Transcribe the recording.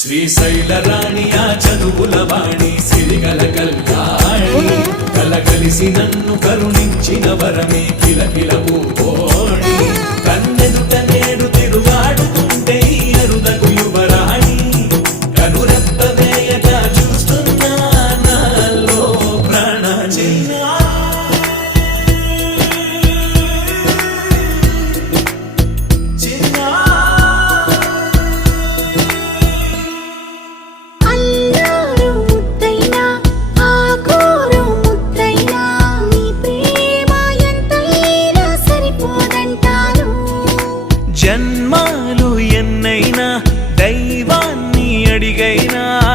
శ్రీశైల రాణి ఆ చదువుల వాణి సిరిగల కళ్యాణి. కలగలిసి నన్ను కరుణించ జన్మలు